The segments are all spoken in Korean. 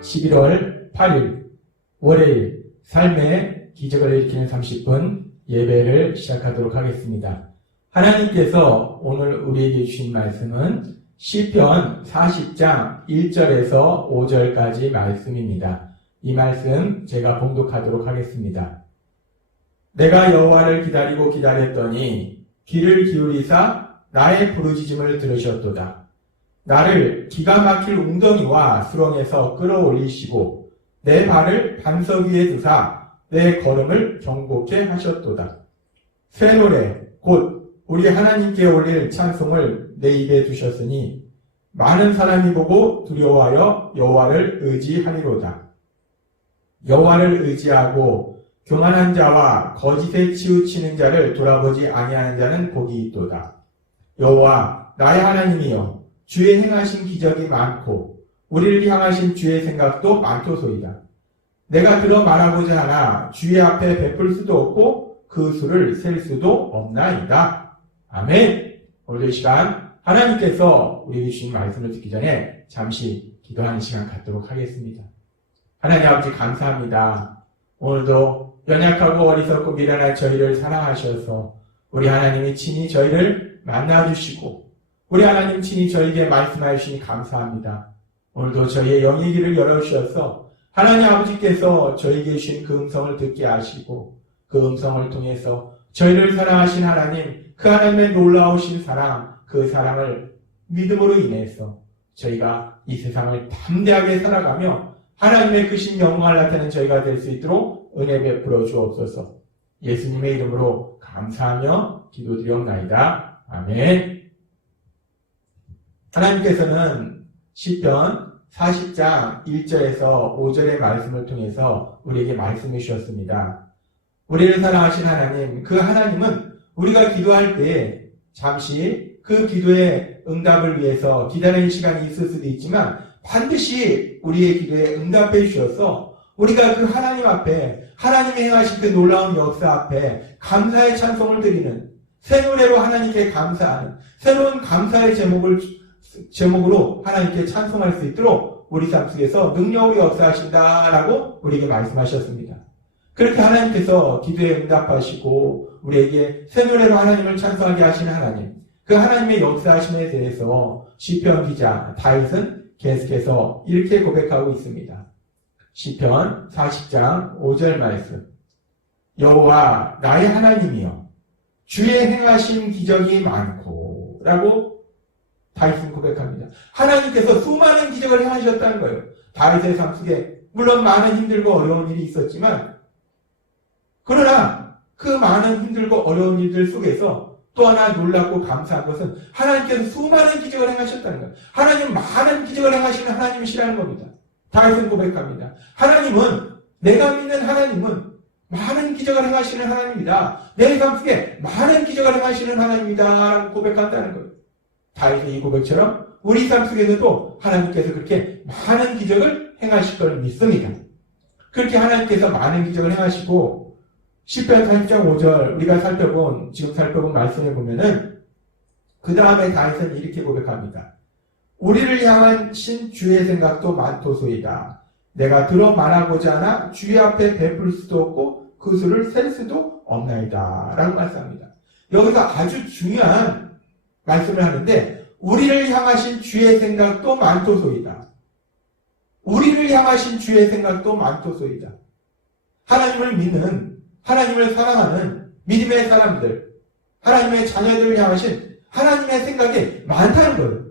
11월 8일 월요일 삶의 기적을 일으키는 30분 예배를 시작하도록 하겠습니다. 하나님께서 오늘 우리에게 주신 말씀은 시편 40장 1절에서 5절까지 말씀입니다. 이 말씀 제가 봉독하도록 하겠습니다. 내가 여호와를 기다리고 기다렸더니 귀를 기울이사 나의 부르짖음을 들으셨도다. 나를 기가 막힐 웅덩이와 수렁에서 끌어올리시고 내 발을 반석 위에 두사 내 걸음을 경고케 하셨도다. 새 노래 곧 우리 하나님께 올릴 찬송을 내 입에 두셨으니 많은 사람이 보고 두려워하여 여호와를 의지하리로다. 여호와를 의지하고 교만한 자와 거짓에 치우치는 자를 돌아보지 아니하는 자는 복이 있도다. 여호와 나의 하나님이여 주의 행하신 기적이 많고 우리를 향하신 주의 생각도 많도소이다. 내가 들어 말하고자 하나 주의 앞에 베풀 수도 없고 그 수를 셀 수도 없나이다. 아멘. 오늘 이 시간 하나님께서 우리에게 주신 말씀을 듣기 전에 잠시 기도하는 시간 갖도록 하겠습니다. 하나님 아버지 감사합니다. 오늘도 연약하고 어리석고 미련한 저희를 사랑하셔서 우리 하나님이 친히 저희를 만나주시고 우리 하나님 친히 저에게 말씀하여 주시니 감사합니다. 오늘도 저희의 영의 길을 열어주셔서 하나님 아버지께서 저에게 주신 그 음성을 듣게 하시고 그 음성을 통해서 저희를 사랑하신 하나님, 그 하나님의 놀라우신 사랑, 그 사랑을 믿음으로 인해서 저희가 이 세상을 담대하게 살아가며 하나님의 크신 영광을 나타내는 저희가 될 수 있도록 은혜 베풀어 주옵소서. 예수님의 이름으로 감사하며 기도드리옵나이다. 아멘. 하나님께서는 시편 40장 1절에서 5절의 말씀을 통해서 우리에게 말씀해 주셨습니다. 우리를 사랑하신 하나님, 그 하나님은 우리가 기도할 때에 잠시 그 기도의 응답을 위해서 기다리는 시간이 있을 수도 있지만 반드시 우리의 기도에 응답해 주셔서 우리가 그 하나님 앞에 하나님의 행하신 그 놀라운 역사 앞에 감사의 찬송을 드리는 새 노래로 하나님께 감사하는 새로운 감사의 제목으로 하나님께 찬송할 수 있도록 우리 삶 속에서 능력으로 역사하신다라고 우리에게 말씀하셨습니다. 그렇게 하나님께서 기도에 응답하시고 우리에게 새 노래로 하나님을 찬송하게 하시는 하나님, 그 하나님의 역사하심에 대해서 시편 기자 다윗은 계속해서 이렇게 고백하고 있습니다. 시편 40장 5절 말씀. 여호와 나의 하나님이여 주의 행하신 기적이 많고 라고 다윗은 고백합니다. 하나님께서 수많은 기적을 행하셨다는 거예요. 다윗의 삶 속에 물론 많은 힘들고 어려운 일이 있었지만 그러나 그 많은 힘들고 어려운 일들 속에서 또 하나 놀랍고 감사한 것은 하나님께서 수많은 기적을 행하셨다는 거예요. 하나님은 많은 기적을 행하시는 하나님이시라는 겁니다. 다윗은 고백합니다. 하나님은 내가 믿는 하나님은 많은 기적을 행하시는 하나님이다. 내 삶 속에 많은 기적을 행하시는 하나님이다 라고 고백한다는 거예요. 다윗의 이 고백처럼 우리 삶 속에서도 하나님께서 그렇게 많은 기적을 행하실 걸 믿습니다. 그렇게 하나님께서 많은 기적을 행하시고 시편 40장 5절 우리가 지금 살펴본 말씀을 보면은 그 다음에 다윗은 이렇게 고백합니다. 우리를 향한 주의 생각도 많도소이다. 내가 들어 말하고자 하나 주의 앞에 베풀 수도 없고 그 수를 셀 수도 없나이다 라고 말씀합니다. 여기서 아주 중요한 말씀을 하는데 우리를 향하신 주의 생각도 많도소이다. 우리를 향하신 주의 생각도 많도소이다. 하나님을 믿는 하나님을 사랑하는 믿음의 사람들, 하나님의 자녀들을 향하신 하나님의 생각이 많다는 거예요.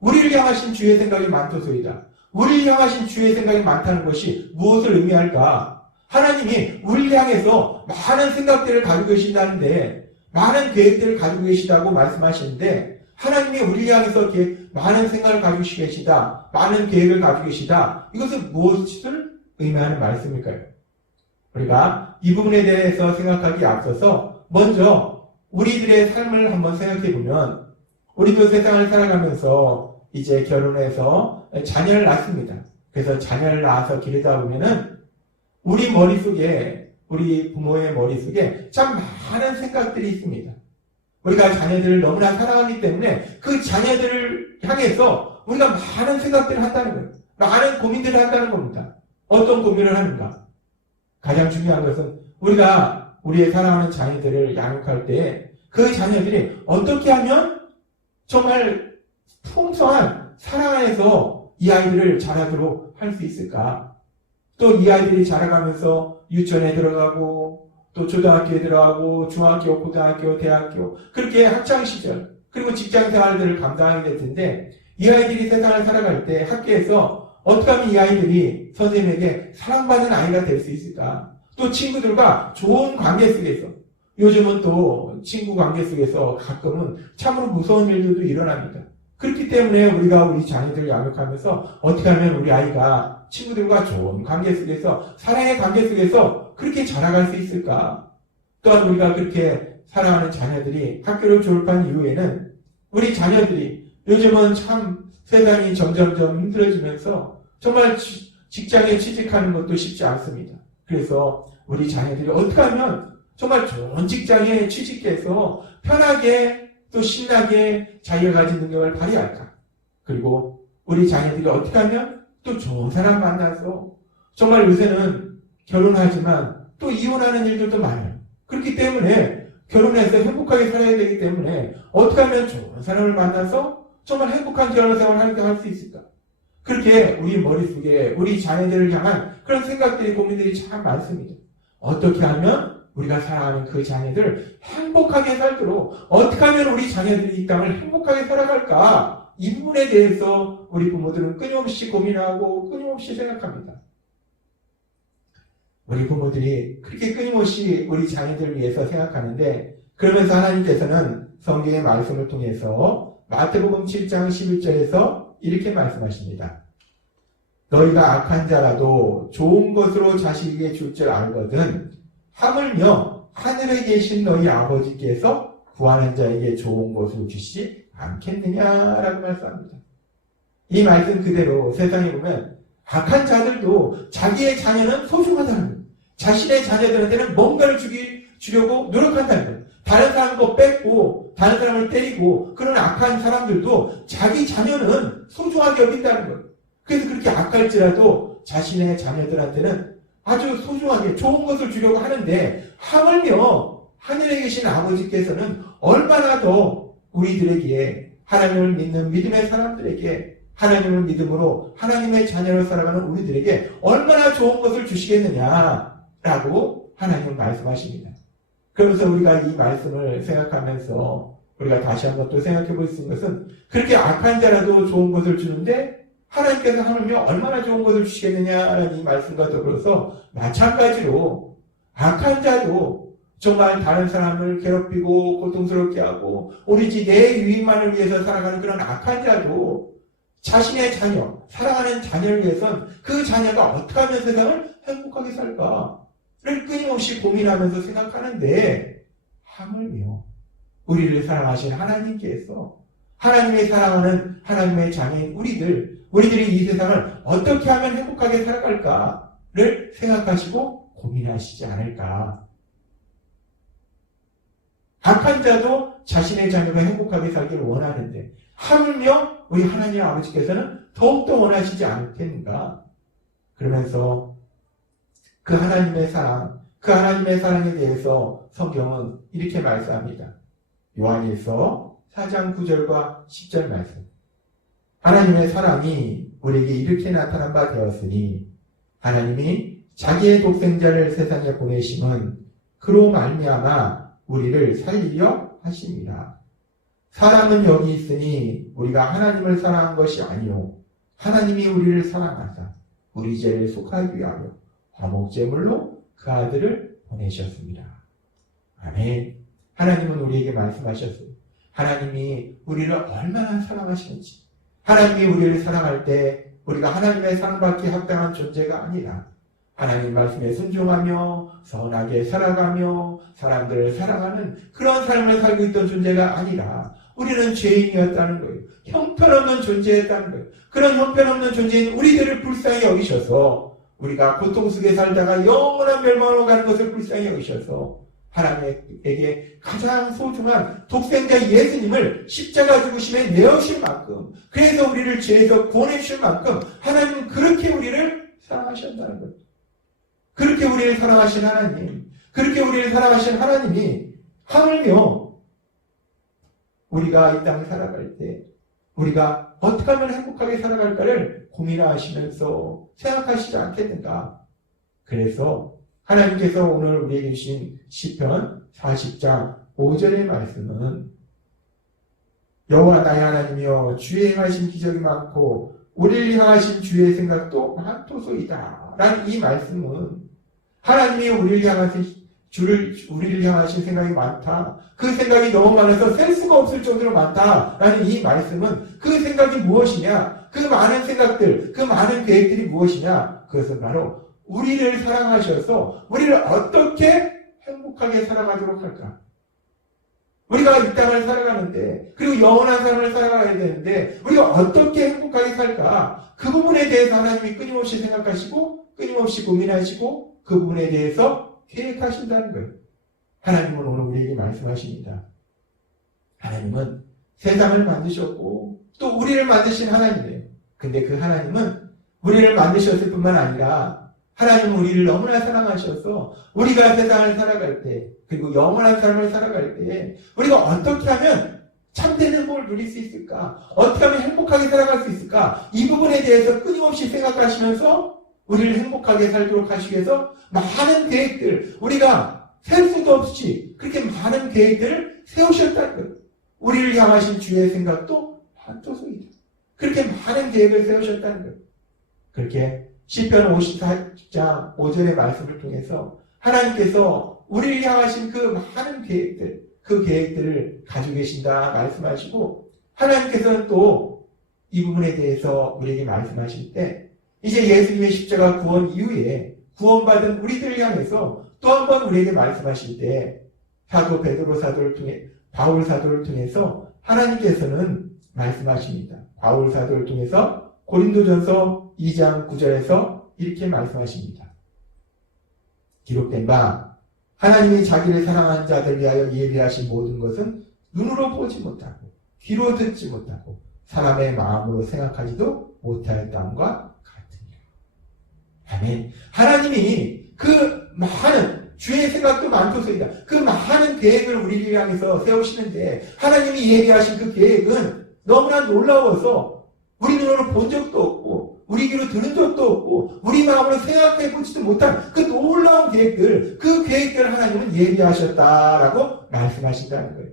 우리를 향하신 주의 생각이 많도소이다. 우리를 향하신 주의 생각이 많다는 것이 무엇을 의미할까? 하나님이 우리를 향해서 많은 생각들을 가지고 계신다는데 많은 계획들을 가지고 계시다고 말씀하시는데 하나님이 우리를 향해서 이렇게 많은 생각을 가지고 계시다, 많은 계획을 가지고 계시다. 이것은 무엇을 의미하는 말씀일까요? 우리가 이 부분에 대해서 생각하기에 앞서서 먼저 우리들의 삶을 한번 생각해 보면 우리도 세상을 살아가면서 이제 결혼해서 자녀를 낳습니다. 그래서 자녀를 낳아서 기르다 보면은 우리 머릿속에 우리 부모의 머릿속에 참 많은 생각들이 있습니다. 우리가 자녀들을 너무나 사랑하기 때문에 그 자녀들을 향해서 우리가 많은 생각들을 한다는 거예요. 많은 고민들을 한다는 겁니다. 어떤 고민을 하는가? 가장 중요한 것은 우리가 우리의 사랑하는 자녀들을 양육할 때 그 자녀들이 어떻게 하면 정말 풍성한 사랑 안에서 이 아이들을 자라도록 할 수 있을까? 또 이 아이들이 자라가면서 유치원에 들어가고 또 초등학교에 들어가고 중학교, 고등학교, 대학교 그렇게 학창시절 그리고 직장생활들을 감당하게 될 텐데 이 아이들이 세상을 살아갈 때 학교에서 어떻게 하면 이 아이들이 선생님에게 사랑받는 아이가 될 수 있을까? 또 친구들과 좋은 관계 속에서 요즘은 또 친구 관계 속에서 가끔은 참으로 무서운 일들도 일어납니다. 그렇기 때문에 우리가 우리 자녀들을 양육하면서 어떻게 하면 우리 아이가 친구들과 좋은 관계 속에서 사랑의 관계 속에서 그렇게 자라갈 수 있을까? 또한 우리가 그렇게 사랑하는 자녀들이 학교를 졸업한 이후에는 우리 자녀들이 요즘은 참 세상이 점점점 힘들어지면서 정말 직장에 취직하는 것도 쉽지 않습니다. 그래서 우리 자녀들이 어떻게 하면 정말 좋은 직장에 취직해서 편하게 또 신나게 자기가 가진 능력을 발휘할까? 그리고 우리 자녀들이 어떻게 하면 또 좋은 사람 만나서 정말 요새는 결혼하지만 또 이혼하는 일들도 많아요. 그렇기 때문에 결혼해서 행복하게 살아야 되기 때문에 어떻게 하면 좋은 사람을 만나서 정말 행복한 결혼 생활을 할 수 있을까? 그렇게 우리 머릿속에 우리 자녀들을 향한 그런 생각들이 고민들이 참 많습니다. 어떻게 하면 우리가 사랑하는 그 자녀들을 행복하게 살도록 어떻게 하면 우리 자녀들이 이 땅을 행복하게 살아갈까? 이 부분에 대해서 우리 부모들은 끊임없이 고민하고 끊임없이 생각합니다. 우리 부모들이 그렇게 끊임없이 우리 자녀들을 위해서 생각하는데 그러면서 하나님께서는 성경의 말씀을 통해서 마태복음 7장 11절에서 이렇게 말씀하십니다. 너희가 악한 자라도 좋은 것으로 자식에게 줄 줄 알거든 하물며 하늘에 계신 너희 아버지께서 구하는 자에게 좋은 것을 주시지 않겠느냐라고 말씀합니다. 이 말씀 그대로 세상에 보면 악한 자들도 자기의 자녀는 소중하다는 거예요. 자신의 자녀들한테는 뭔가를 주려고 노력한다는 거예요. 다른 사람도 뺏고 다른 사람을 때리고 그런 악한 사람들도 자기 자녀는 소중하게 여긴다는 거예요. 그래서 그렇게 악할지라도 자신의 자녀들한테는 아주 소중하게 좋은 것을 주려고 하는데 하물며 하늘에 계신 아버지께서는 얼마나 더 우리들에게 하나님을 믿는 믿음의 사람들에게 하나님을 믿음으로 하나님의 자녀로 살아가는 우리들에게 얼마나 좋은 것을 주시겠느냐라고 하나님은 말씀하십니다. 그러면서 우리가 이 말씀을 생각하면서 우리가 다시 한번 또 생각해 볼 수 있는 것은 그렇게 악한 자라도 좋은 것을 주는데 하나님께서 하물며 얼마나 좋은 것을 주시겠느냐라는 이 말씀과 더불어서 마찬가지로 악한 자도 정말 다른 사람을 괴롭히고 고통스럽게 하고 오로지 내 유익만을 위해서 살아가는 그런 악한 자도 자신의 자녀, 사랑하는 자녀를 위해선 그 자녀가 어떻게 하면 세상을 행복하게 살까를 끊임없이 고민하면서 생각하는데 하물며 우리를 사랑하신 하나님께서 하나님의 사랑하는 하나님의 자녀인 우리들이 이 세상을 어떻게 하면 행복하게 살아갈까를 생각하시고 고민하시지 않을까. 악한 자도 자신의 자녀가 행복하게 살기를 원하는데 하물며 우리 하나님 아버지께서는 더욱더 원하시지 않겠는가. 그러면서 그 하나님의 사랑에 대해서 성경은 이렇게 말씀합니다. 요한일서 4장 9절과 10절 말씀. 하나님의 사랑이 우리에게 이렇게 나타난 바 되었으니 하나님이 자기의 독생자를 세상에 보내심은 그로 말미암아 우리를 살리려 하심이라. 사랑은 여기 있으니 우리가 하나님을 사랑한 것이 아니요 하나님이 우리를 사랑하사 우리 죄를 속하기 위하여 화목제물로 그 아들을 보내셨습니다. 아멘. 하나님은 우리에게 말씀하셨어요. 하나님이 우리를 얼마나 사랑하시는지, 하나님이 우리를 사랑할 때 우리가 하나님의 사랑받기 합당한 존재가 아니라 하나님 말씀에 순종하며 선하게 살아가며 사람들을 사랑하는 그런 삶을 살고 있던 존재가 아니라 우리는 죄인이었다는 거예요. 형편없는 존재였다는 거예요. 그런 형편없는 존재인 우리들을 불쌍히 여기셔서 우리가 고통 속에 살다가 영원한 멸망으로 가는 것을 불쌍히 여기셔서 하나님에게 가장 소중한 독생자 예수님을 십자가 죽으심에 내어주실 만큼, 그래서 우리를 죄에서 구원해 주실 만큼 하나님은 그렇게 우리를 사랑하셨다는 것. 그렇게 우리를 사랑하신 하나님, 그렇게 우리를 사랑하신 하나님이 하물며 우리가 이 땅을 살아갈 때 우리가 어떻게 하면 행복하게 살아갈까를 고민하시면서 생각하시지 않겠는가. 그래서 하나님께서 오늘 우리에게 주신 시편 40장 5절의 말씀은 여호와 나의 하나님이여 주의 행하신 기적이 많고 우리를 향하신 주의 생각도 많도소이다 라는 이 말씀은 하나님이 우리를 향하신 생각이 많다. 그 생각이 너무 많아서 셀 수가 없을 정도로 많다라는 이 말씀은 그 생각이 무엇이냐? 그 많은 생각들, 그 많은 계획들이 무엇이냐? 그것은 바로 우리를 사랑하셔서 우리를 어떻게 행복하게 살아가도록 할까? 우리가 이 땅을 살아가는데, 그리고 영원한 삶을 살아가야 되는데 우리가 어떻게 행복하게 살까? 그 부분에 대해서 하나님이 끊임없이 생각하시고 끊임없이 고민하시고 그 부분에 대해서 계획하신다는 거예요. 하나님은 오늘 우리에게 말씀하십니다. 하나님은 세상을 만드셨고 또 우리를 만드신 하나님이에요. 근데 그 하나님은 우리를 만드셨을 뿐만 아니라 하나님은 우리를 너무나 사랑하셔서 우리가 세상을 살아갈 때, 그리고 영원한 삶을 살아갈 때 우리가 어떻게 하면 참된 행복을 누릴 수 있을까? 어떻게 하면 행복하게 살아갈 수 있을까? 이 부분에 대해서 끊임없이 생각하시면서 우리를 행복하게 살도록 하시기 위해서 많은 계획들, 우리가 셀 수도 없이 그렇게 많은 계획들을 세우셨다는 거예요. 우리를 향하신 주의 생각도 한토속이다. 그렇게 많은 계획을 세우셨다는 거예요. 그렇게 시편 54장 5절의 말씀을 통해서 하나님께서 우리를 향하신 그 많은 계획들, 그 계획들을 가지고 계신다 말씀하시고, 하나님께서는 또 이 부분에 대해서 우리에게 말씀하실 때 이제 예수님의 십자가 구원 이후에 구원받은 우리들을 향해서 또 한 번 우리에게 말씀하실 때 사도 베드로 사도를 통해, 바울 사도를 통해서 하나님께서는 말씀하십니다. 바울 사도를 통해서 고린도전서 2장 9절에서 이렇게 말씀하십니다. 기록된 바 하나님이 자기를 사랑하는 자들 위하여 예비하신 모든 것은 눈으로 보지 못하고 귀로 듣지 못하고 사람의 마음으로 생각하지도 못하였다함과 같으니라. 아멘. 하나님이 그 많은 주의 생각도 많도소이다. 그 많은 계획을 우리를 향해서 세우시는데 하나님이 예비하신 그 계획은 너무나 놀라워서 우리 눈으로 본 적도 없고 우리 귀로 들은 적도 없고 우리 마음으로 생각해 보지도 못한 그 놀라운 계획들, 그 계획들을 하나님은 예비하셨다라고 말씀하신다는 거예요.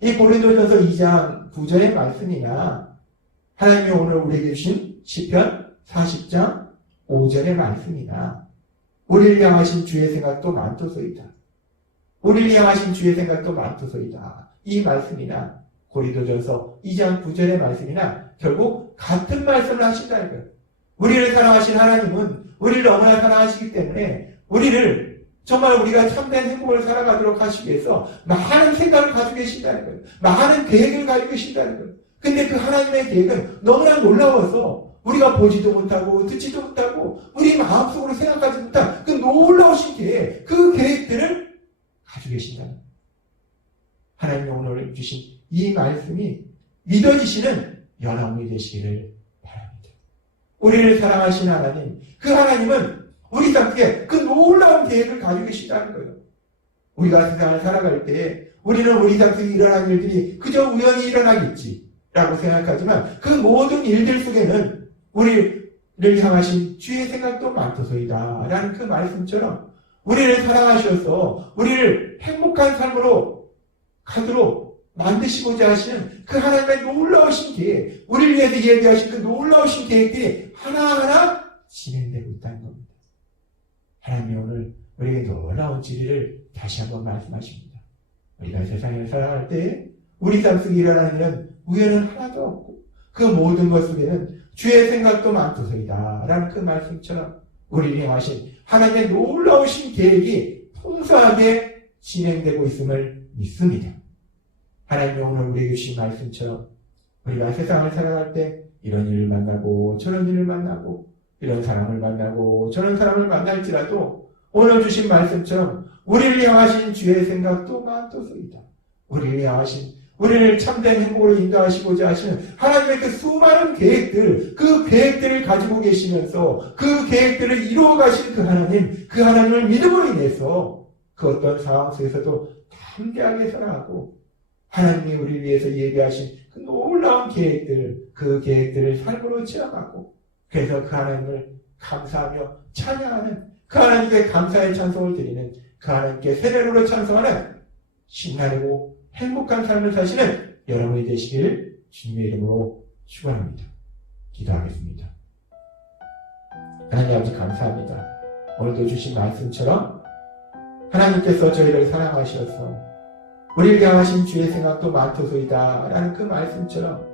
이 고린도전서 2장 9절의 말씀이나 하나님이 오늘 우리에게 주신 시편 40장 5절의 말씀이나 우리를 향하신 주의 생각도 많도소이다. 우리를 향하신 주의 생각도 많도소이다. 이 말씀이나 고린도전서 2장 9절의 말씀이나 결국 같은 말씀을 하신다는 거예요. 우리를 사랑하신 하나님은 우리를 너무나 사랑하시기 때문에 우리를 정말 우리가 참된 행복을 살아가도록 하시기 위해서 많은 생각을 가지고 계신다는 거예요. 많은 계획을 가지고 계신다는 거예요. 근데 그 하나님의 계획은 너무나 놀라워서 우리가 보지도 못하고 듣지도 못하고 우리 마음속으로 생각하지 못한 그 놀라우신 계획, 그 계획들을 가지고 계신다는 거예요. 하나님이 오늘 주신 이 말씀이 믿어지시는 여러분이 되시기를 바랍니다. 우리를 사랑하시는 하나님, 그 하나님은 우리 삶에 그 놀라운 계획을 가지고 계시다는 거예요. 우리가 세상을 살아갈 때 우리는 우리 삶 속에 일어난 일들이 그저 우연히 일어나겠지라고 생각하지만 그 모든 일들 속에는 우리를 향하신 주의 생각도 많도소이다 라는 그 말씀처럼 우리를 사랑하셔서 우리를 행복한 삶으로 가도록 만드시고자 하시는 그 하나님의 놀라우신 계획, 우리를 위해서 예비하신 그 놀라우신 계획들이 하나하나 진행되고 있다는 겁니다. 하나님이 오늘 우리에게 놀라운 진리를 다시 한번 말씀하십니다. 우리가 세상에 살아갈 때 우리 삶 속에 일어나는 일은 우연은 하나도 없고 그 모든 것 속에는 주의 생각도 많도소이다 라는 그 말씀처럼 우리를 향하신 하나님의 놀라우신 계획이 풍성하게 진행되고 있음을 믿습니다. 하나님이 오늘 우리에게 주신 말씀처럼 우리가 세상을 살아갈 때 이런 일을 만나고 저런 일을 만나고 이런 사람을 만나고 저런 사람을 만날지라도 오늘 주신 말씀처럼 우리를 향하신 주의 생각도 많도소이다. 우리를 향하신, 우리를 참된 행복으로 인도하시고자 하시는 하나님의 그 수많은 계획들, 그 계획들을 가지고 계시면서 그 계획들을 이루어 가신 그 하나님을 믿음으로 인해서 그 어떤 상황 속에서도 담대하게 살아가고 하나님이 우리를 위해서 예비하신 그 놀라운 계획들, 그 계획들을 삶으로 체험하고 그래서 그 하나님을 감사하며 찬양하는 그 하나님께 감사의 찬송을 드리는 그 하나님께 세례로로 찬송하는 신나고 행복한 삶을 사시는 여러분이 되시길 주님의 이름으로 축원합니다. 기도하겠습니다. 하나님 아버지 감사합니다. 오늘도 주신 말씀처럼 하나님께서 저희를 사랑하셔서 우리를 향하신 주의 생각도 많도소이다 라는 그 말씀처럼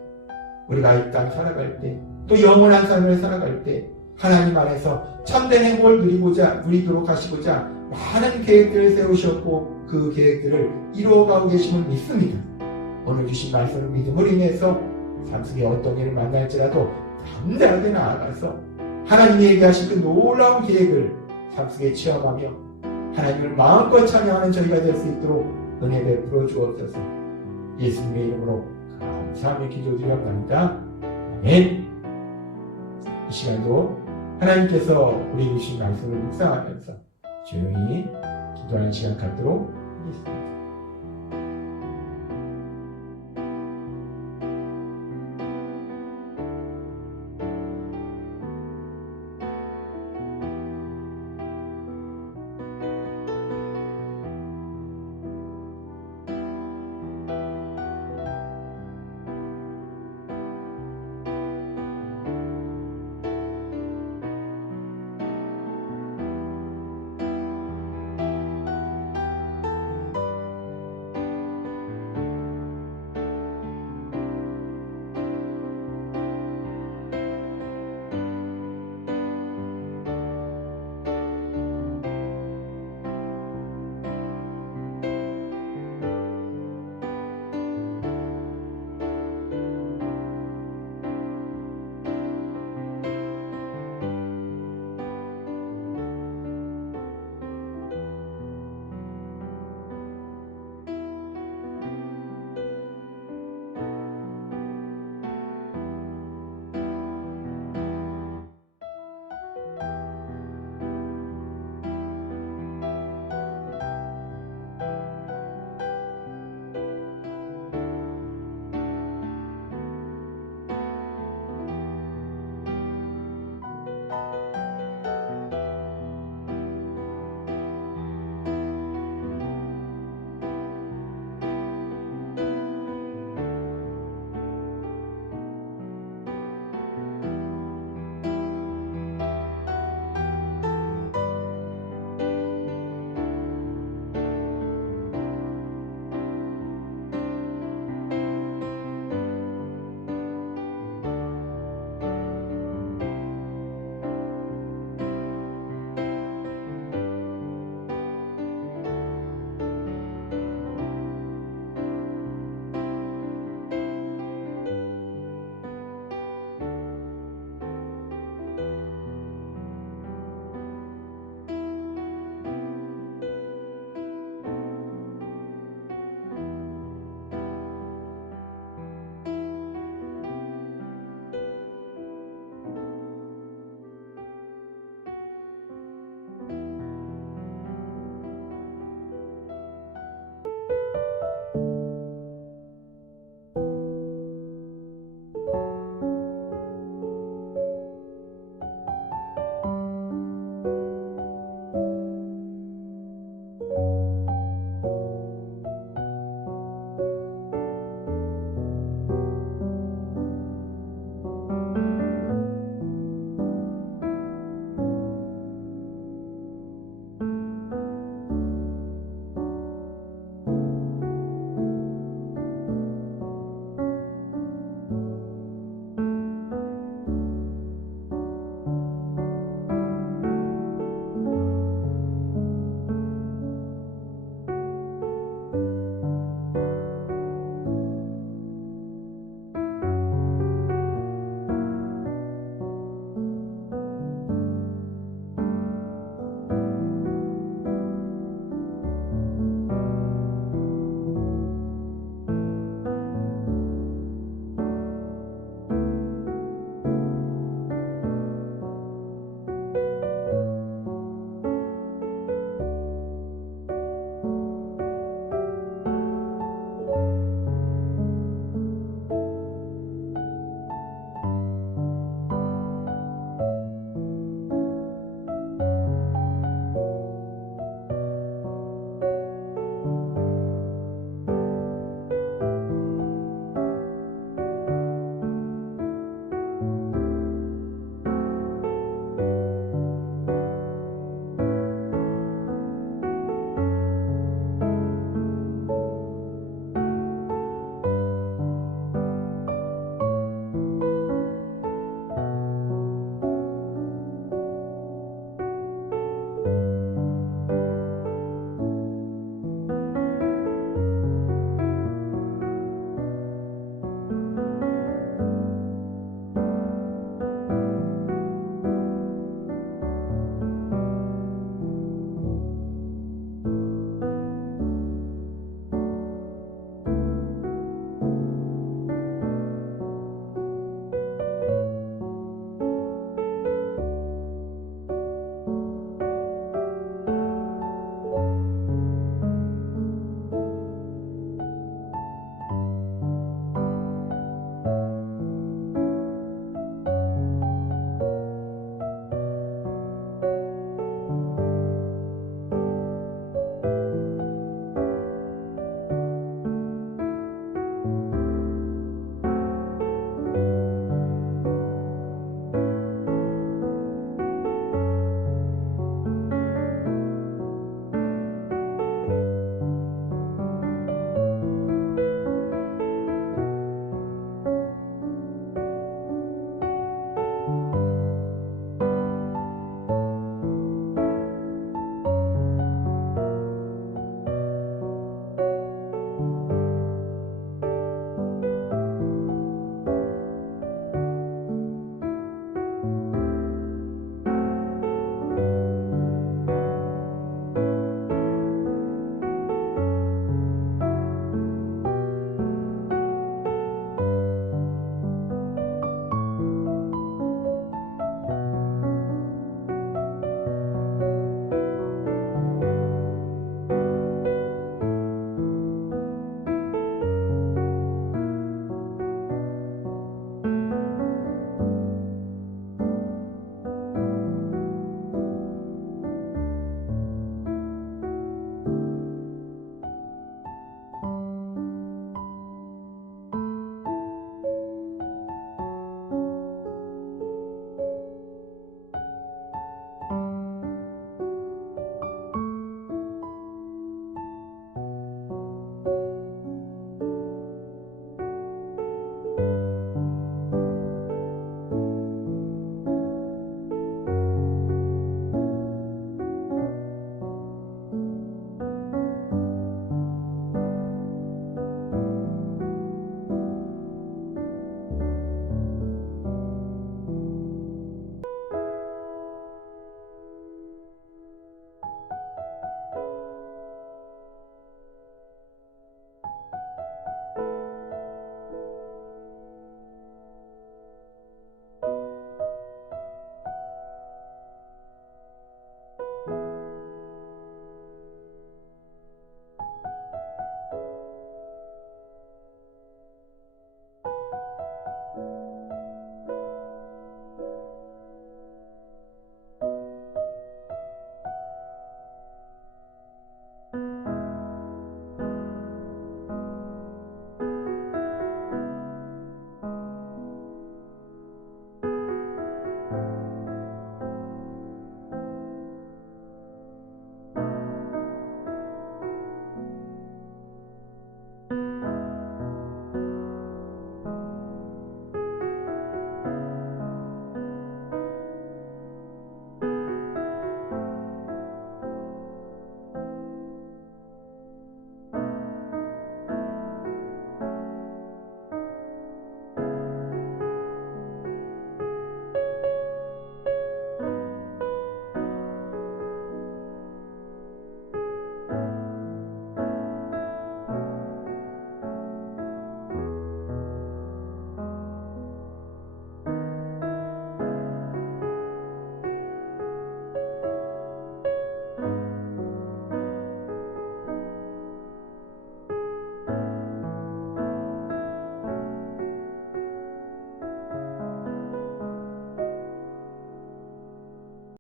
우리가 이 땅 살아갈 때 또 영원한 삶을 살아갈 때 하나님 안에서 참된 행복을 누리도록 하시고자 많은 계획들을 세우셨고 그 계획들을 이루어가고 계심을 믿습니다. 오늘 주신 말씀을 믿음으로 인해서 삶 속에 어떤 일을 만날지라도 담대하게 나아가서 하나님이 얘기하신 그 놀라운 계획을 삶 속에 체험하며 하나님을 마음껏 찬양하는 저희가 될 수 있도록 은혜 베풀어 주옵소서. 예수님의 이름으로 감사하며 기도드려옵나이다. 아멘. 이 시간도 하나님께서 우리 주신 말씀을 묵상하면서 조용히 기도하는 시간 갖도록 하겠습니다.